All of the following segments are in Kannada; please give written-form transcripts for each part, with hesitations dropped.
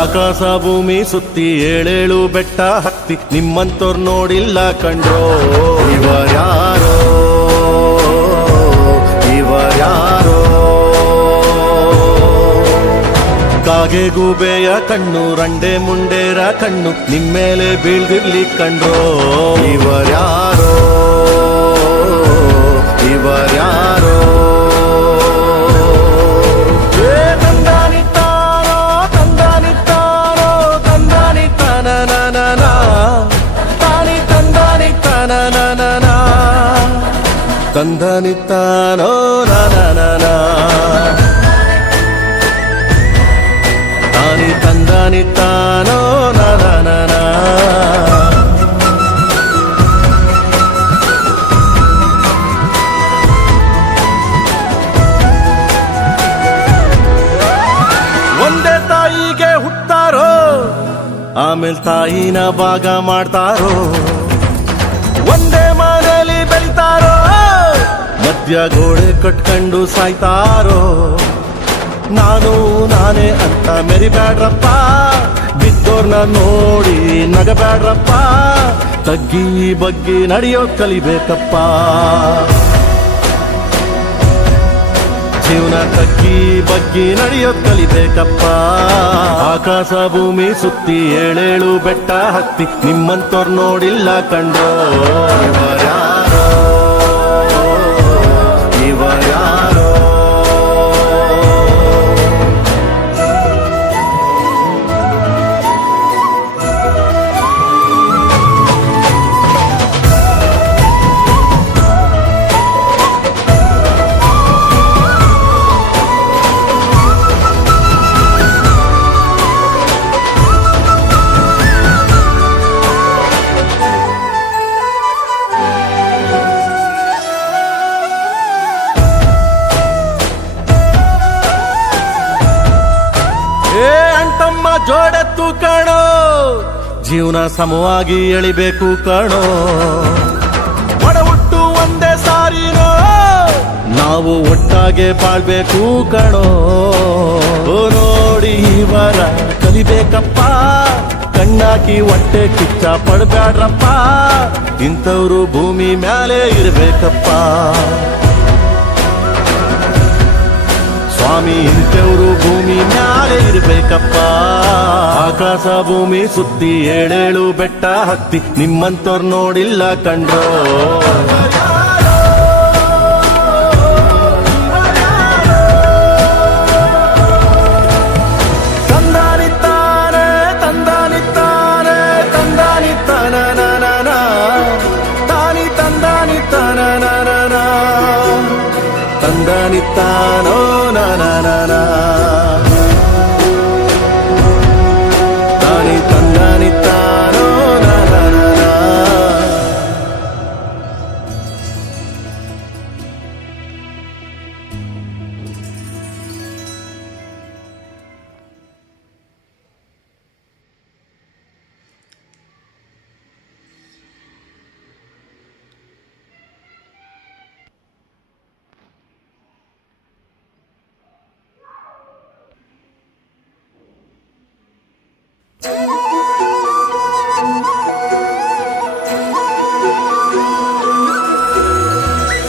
ಆಕಾಶ ಭೂಮಿ ಸುತ್ತಿ ಏಳೇಳು ಬೆಟ್ಟ ಹತ್ತಿ ನಿಮ್ಮಂತೋರ್ ನೋಡಿಲ್ಲ ಕಂಡ್ರೋ ಇವರ್ಯಾರೋ ಇವರ್ಯಾರೋ ಕಾಗೆ ಗೂಬೆಯ ಕಣ್ಣು ರಂಡೆ ಮುಂಡೇರ ಕಣ್ಣು ನಿಮ್ಮೇಲೆ ಬೀಳ್ದಿರ್ಲಿ ಕಂಡ್ರೋ ಇವರ್ಯಾರೋ ಇವರ್ಯಾರೋ ತಂದನಿತ್ತಾನೋ ನಾನ ತಾನಿ ತಂದನಿತ್ತಾನೋ ನಾನ ಒಂದೇ ತಾಯಿಗೆ ಹುಟ್ಟಾರೋ ಆಮೇಲೆ ತಾಯಿನ ಭಾಗ ಮಾಡ್ತಾರೋ ಒಂದೇ ಮನೆಯಲ್ಲಿ ಬೆಳಿತಾರೋ ಮಧ್ಯ ಗೋಡೆ ಕಟ್ಕೊಂಡು ಸಾಯ್ತಾರೋ ನಾನು ನಾನೇ ಅಂತ ಮೆರಿಬ್ಯಾಡ್ರಪ್ಪ ಬಿದ್ದೋರ್ನ ನೋಡಿ ನಗಬ್ಯಾಡ್ರಪ್ಪ ತಗ್ಗಿ ಬಗ್ಗಿ ನಡೆಯೋದ್ ಕಲಿಬೇಕಪ್ಪ ಜೀವನ ತಗ್ಗಿ ಬಗ್ಗಿ ನಡೆಯೋದ್ ಕಲಿಬೇಕಪ್ಪ ಆಕಾಶ ಭೂಮಿ ಸುತ್ತಿ ಏಳೇಳು ಬೆಟ್ಟ ಹತ್ತಿ ನಿಮ್ಮಂತೋರ್ ನೋಡಿಲ್ಲ ಕಂಡ್ರೋ ಇವರ್ಯಾರೋ ಇವರ್ಯಾರೋ ಅಂಟಮ್ಮ ಜೋಡೆತ್ತು ಕಾಣೋ ಜೀವನ ಸಮವಾಗಿ ಎಳಿಬೇಕು ಕಾಣೋ ಒಡ ಹುಟ್ಟು ಒಂದೇ ಸಾರಿನೋ ನಾವು ಒಟ್ಟಾಗೆ ಬಾಳ್ಬೇಕು ಕಾಣೋ ನೋಡಿ ಇವರ ಕಲಿಬೇಕಪ್ಪ ಕಣ್ಣಾಕಿ ಹೊಟ್ಟೆ ಕಿಚ್ಚ ಪಡ್ಬ್ಯಾಡ್ರಪ್ಪ ಇಂಥವ್ರು ಭೂಮಿ ಮ್ಯಾಲೆ ಇರ್ಬೇಕಪ್ಪ ಸ್ವಾಮಿ ಇಂಥವ್ರು ಭೂಮಿ ಮ್ಯಾಲೆ ಇರ್ಬೇಕಪ್ಪ ಆಕಾಶ ಭೂಮಿ ಸುತ್ತಿ ಏಳೇಳು ಬೆಟ್ಟ ಹತ್ತಿ ನಿಮ್ಮಂತೋರ್ ನೋಡಿಲ್ಲ ಕಂಡ್ರೋ ತಂದಾನಿತ್ತಾನೆ ತಂದಾನಿತ್ತಾನೆ ತಂದಾನಿತ್ತಾನ ತಾನಿ ತಂದಾನಿತ್ತಾನ ತಂದಾನಿತ್ತಾನೋ ತಾನಿ ತಂದಾನಿತ್ತಾನೋ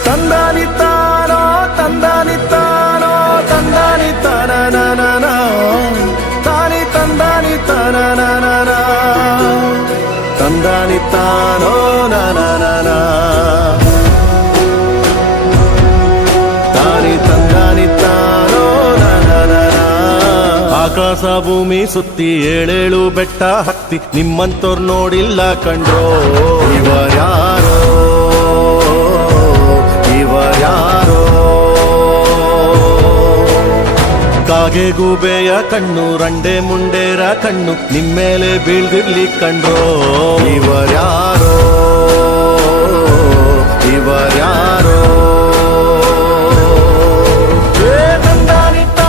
ತಂದಾನಿತ್ತಾನೋ ತಂದಾನಿತ್ತಾನೋ ತಂದಾನಿತ್ತಾನ ತಾನಿ ತಂದಾನಿತ್ತಾನ ತಂದಾನಿತ್ತಾನೋ ತಾನಿ ತಂದಾನಿತ್ತಾನೋ ಆಕಾಶ ಭೂಮಿ ಸುತ್ತಿ ಏಳೇಳು ಬೆಟ್ಟ ಹತ್ತಿ ನಿಮ್ಮಂತೋರ್ ನೋಡಿಲ್ಲ ಕಂಡ್ರೋ ಇವರ್ಯಾರೋ ಇವರ್ಯಾರೋ ಕಾಗೆ ಗೂಬೆಯ ಕಣ್ಣು ರಂಡೆ ಮುಂಡೇರ ಕಣ್ಣು ನಿಮ್ಮೇಲೆ ಬೀಳ್ದಿರ್ಲಿ ಕಂಡ್ರೋ ಇವರ್ಯಾರೋ